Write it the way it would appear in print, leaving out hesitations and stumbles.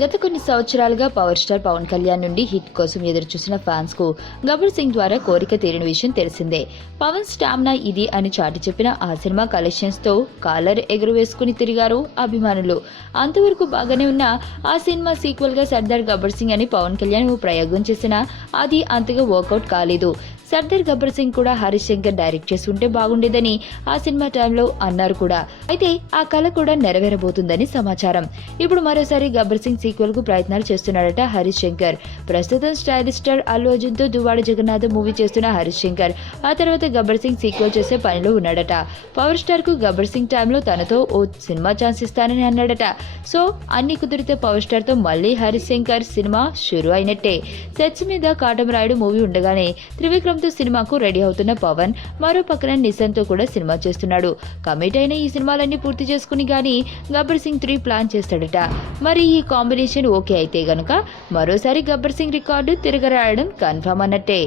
గత కొన్ని సంవత్సరాలుగా పవర్ స్టార్ పవన్ కళ్యాణ్ నుండి హిట్ కోసం ఎదురుచూసిన ఫ్యాన్స్ కు గబ్బర్ సింగ్ ద్వారా కోరిక తీరిన విషయం తెలిసిందే. పవన్ స్టామినా ఇది అని చాటి చెప్పిన ఆ సినిమా కలెక్షన్స్ తో కాలర్ ఎగురవేసుకుని తిరిగారు అభిమానులు. అంతవరకు బాగానే ఉన్న ఆ సినిమా సీక్వెల్ గా సర్దార్ గబ్బర్ సింగ్ అని పవన్ కళ్యాణ్ ప్రయోగం చేసినా అది అంతగా వర్కౌట్ కాలేదు. సర్దార్ గబ్బర్ సింగ్ కూడా హరీష్ శంకర్ డైరెక్ట్ చేసి ఉంటే బాగుండేదని ఆ సినిమా టైంలో అన్నారు కూడా. అయితే ఆ కళ కూడా నెరవేరబోతుందని సమాచారం. ఇప్పుడు మరోసారి గబ్బర్ సింగ్ సీక్వెల్ కు ప్రయత్నాలు చేస్తున్నాడట హరీష్ శంకర్. ప్రస్తుతం స్టైలిష్ స్టార్ అల్లు అర్జున్ తో దువ్వాడ జగన్నాథ్ మూవీ చేస్తున్న హరీష్ శంకర్ ఆ తర్వాత గబ్బర్ సింగ్ సీక్వెల్ చేసే పనిలో ఉన్నాడట. పవర్ స్టార్ కు గబ్బర్ సింగ్ టైంలో తనతో ఓ సినిమా ఛాన్స్ ఇస్తానని అన్నాడట. సో అన్ని కుదిరితే పవర్ స్టార్ తో మళ్లీ హరీష్ శంకర్ సినిమా షురూ అయినట్టే. సెట్స్ మీద కాటమరాయుడు మూవీ ఉండగానే త్రివిక్రమ్ సినిమాకు రెడీ అవుతున్న పవన్ మరో పక్కన నిశాన్ తో కూడా సినిమా చేస్తున్నాడు. కమిట్ అయిన ఈ సినిమాలన్నీ పూర్తి చేసుకుని గానీ గబ్బర్ సింగ్ 3 ప్లాన్ చేస్తాడట. మరి ఈ కాంబినేషన్ ఓకే అయితే గనుక మరోసారి గబ్బర్ సింగ్ రికార్డు తిరగరాయడం కన్ఫర్మ్ అన్నట్టే.